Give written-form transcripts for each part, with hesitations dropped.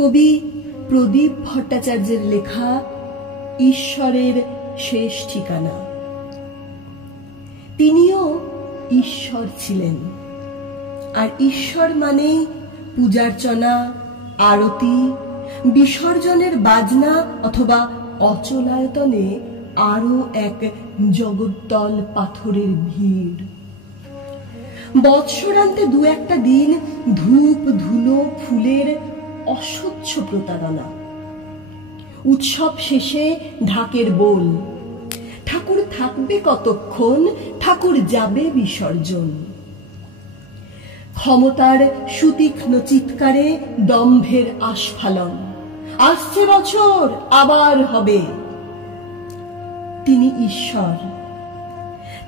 কবি প্রদীপ ভট্টাচার্যের লেখা ঈশ্বরের শেষ ঠিকানা। তিনিও ঈশ্বর ছিলেন, আর ঈশ্বর মানেই পূজার্চনা, আরতি, বিসর্জনের বাজনা অথবা অচলায়তনে আরো এক জগদ্দল পাথরের ভিড়। বৎসরান্তে দু একটা দিন ধূপ ধুলো ফুলের অসহ্য প্রতারণা। উৎসব শেষে ঢাকের বোল। ঠাকুর থাকবে কতক্ষণ, ঠাকুর যাবে বিসর্জন। ক্ষমতার সুতীক্ষ্ণ চিৎকারে দম্ভের আস্ফালন। আসছে বছর, আবার হবে। তিনি ঈশ্বর,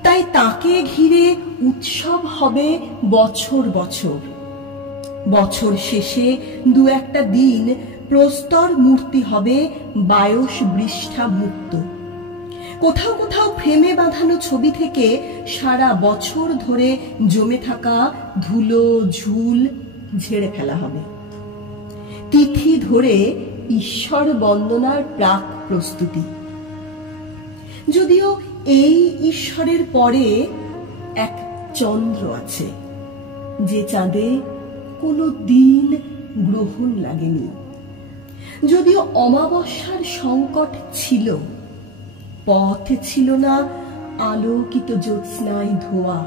তাই তাকে ঘিরে উৎসব হবে বছর বছর। বছর শেষে দু একটা দিন প্রস্তর মূর্তি হবে বায়স বৃষ্ঠা মুক্ত। কোথাও কোথাও ফ্রেমে বাঁধানো ছবি থেকে সারা বছর ধরে জমে থাকা ধুলো ঝুল ঝেড়ে ফেলা হবে। তিথি ধরে ঈশ্বর বন্দনার প্রাক প্রস্তুতি। যদিও এই ঈশ্বরের পরে এক চন্দ্র আছে, যে চাঁদে কোনো দিন গ্রহণ লাগেনি। যদিও অমাবস্যার সংকট ছিল, পথ ছিল না আলোকিত জ্যোৎস্নায় ধোয়া।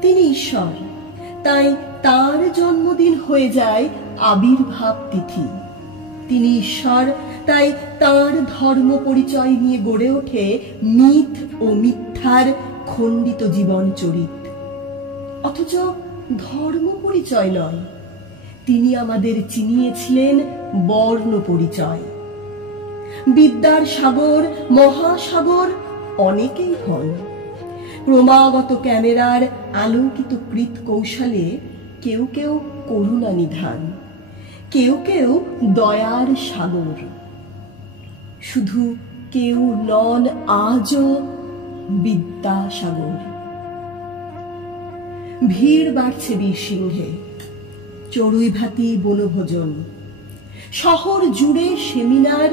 তিনি ঈশ্বর, তাই তার জন্মদিন হয়ে যায় আবির্ভাব তিথি। তিনি ঈশ্বর, তাই তার ধর্ম পরিচয় নিয়ে গড়ে ওঠে মিথ ও মিথ্যার খণ্ডিত জীবন চরিত। অথচ ধর্ম পরিচয় নয়, তিনি আমাদের চিনিয়েছিলেন বর্ণ পরিচয়। বিদ্যার সাগর, মহাসাগর অনেকেই হন। ক্রমাগত ক্যামেরার আলোকিত কৃত কৌশলে কেউ কেউ করুণা নিধান, কেউ কেউ দয়ার সাগর। শুধু কেউ নন আজও বিদ্যাসাগর। ভিড় বাড়ছে বীরসিংহে, চড়ুইভাতি বনভোজন। শহর জুড়ে সেমিনার,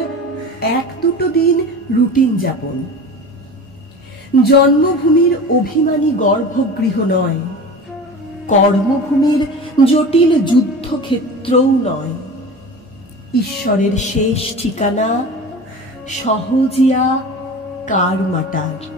এক দুটো দিন রুটিন যাপন। জন্মভূমির অভিমানী গর্ভগৃহ নয়, কর্মভূমির জটিল যুদ্ধক্ষেত্রও নয়। ঈশ্বরের শেষ ঠিকানা সহজিয়া কারমাটার।